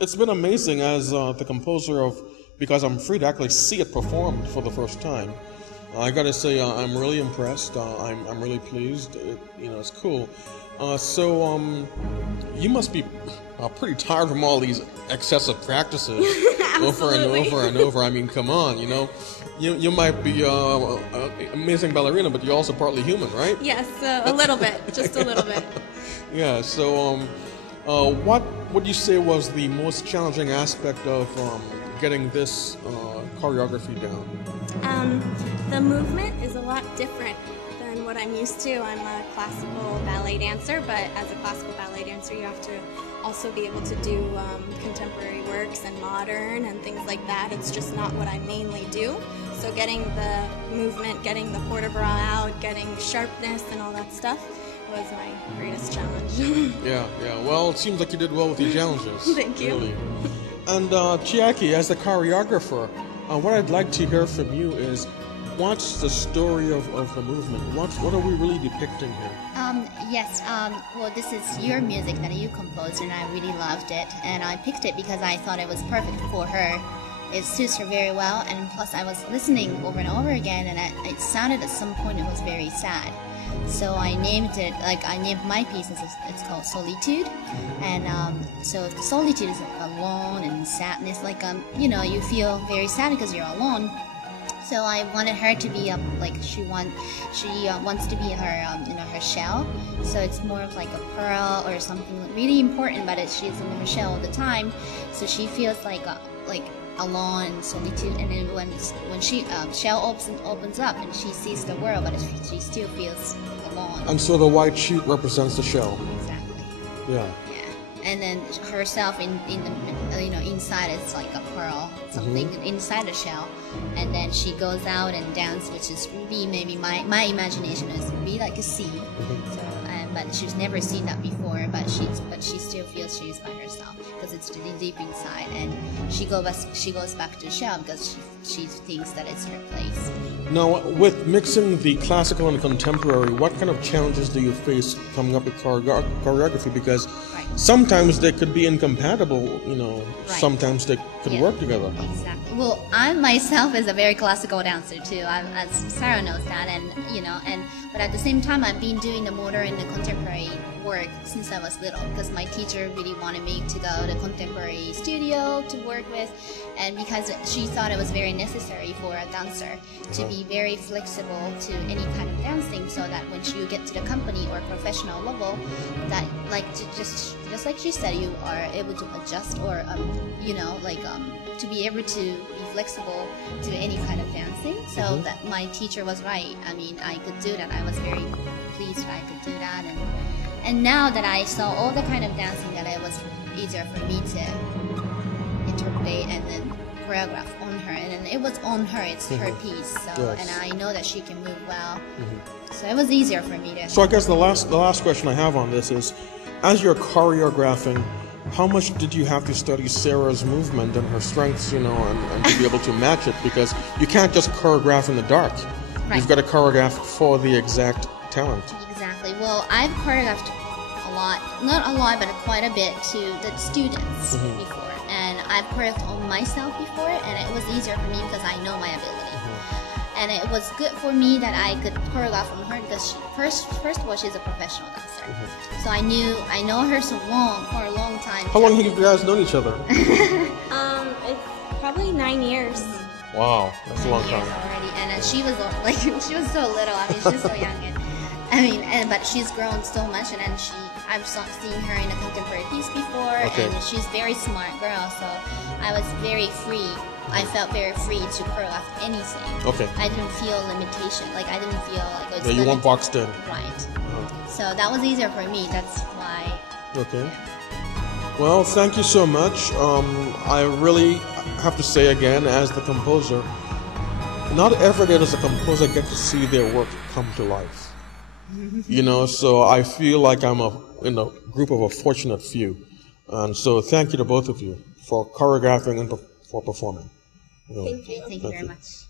it's been amazing as the composer of, because I'm free to actually see it performed for the first time. I gotta say, I'm really impressed. I'm really pleased. It's cool. You must be pretty tired from all these excessive practices over and over and over. I mean, come on, you might be an amazing ballerina, but you're also partly human, right? Yes, a little bit, just a little bit. Yeah. So, what would you say was the most challenging aspect of getting this choreography down? The movement is a lot different than what I'm used to. I'm a classical ballet dancer, but as a classical ballet dancer, you have to also be able to do contemporary works and modern and things like that. It's just not what I mainly do. So getting the movement, getting the port de bras out, getting sharpness and all that stuff was my greatest challenge. Yeah. Well, it seems like you did well with your challenges. Thank you. Really. And Chiaki, as the choreographer, what I'd like to hear from you is, what's the story of the movement? What are we really depicting here? Yes, well, this is your music that you composed, and I really loved it. And I picked it because I thought it was perfect for her. It suits her very well, and plus I was listening over and over again, and it sounded at some point it was very sad. So I named it, I named my piece, it's called Solitude. And so solitude is alone and sadness, you feel very sad because you're alone. So I wanted her to be she wants to be her shell. So it's more of like a pearl or something really important, but she's in her shell all the time. So she feels like alone and solitude. And then when she shell opens up and she sees the world, but she still feels alone. And so the white sheet represents the shell. Exactly. Yeah. And then herself in the inside is like a pearl, something inside the shell, and then she goes out and dances, which is really maybe my imagination is really like a sea. So but she's never seen that before, but she still feels she's by herself because it's really deep inside, and she goes back to the shell because she thinks that it's her place. Now, with mixing the classical and contemporary, what kind of challenges do you face coming up with choreography? Because sometimes they could be incompatible, sometimes they could work together. Exactly. Well, I myself is a very classical dancer too, as Sara knows that, but at the same time I've been doing the modern and the contemporary work since I was little, because my teacher really wanted me to go to contemporary studio to work with, and because she thought it was very necessary for a dancer to be very flexible to any kind of dancing, so that when you get to the company or professional level, that just like she said, you are able to adjust or to be able to be flexible to any kind of dancing. So that my teacher was right. I mean, I could do that. I was very pleased that I could do that, and now that I saw all the kind of dancing, that it was easier for me to interpret and then choreograph on her, and then it was on her, it's her piece, so and I know that she can move well, so it was easier for me to. So I guess the last question I have on this is, as you're choreographing, how much did you have to study Sara's movement and her strengths, and to be able to match it? Because you can't just choreograph in the dark. Right. You've got to choreograph for the exact talent. Exactly. Well, I've choreographed a lot, not a lot, but quite a bit to the students before. And I've choreographed on myself before, and it was easier for me because I know my ability. And it was good for me that I could choreograph on her because first of all, she's a professional dancer. So I know her for a long time. How long have you guys known each other? It's probably 9 years. Wow, that's a long time already. And she was she was so little. I mean, she's so young, but she's grown so much. And then I've seen her in a contemporary piece before, and she's a very smart girl. So I was very free. I felt very free to choreograph anything. Okay. I didn't feel limitation. I didn't feel like it's you weren't boxed in. Right. So that was easier for me. That's why. Okay. Yeah. Well, thank you so much. I really have to say again, as the composer, not every day does a composer get to see their work come to life. So I feel like I'm in a group of a fortunate few. And so thank you to both of you for choreographing and for performing. Thank you very much.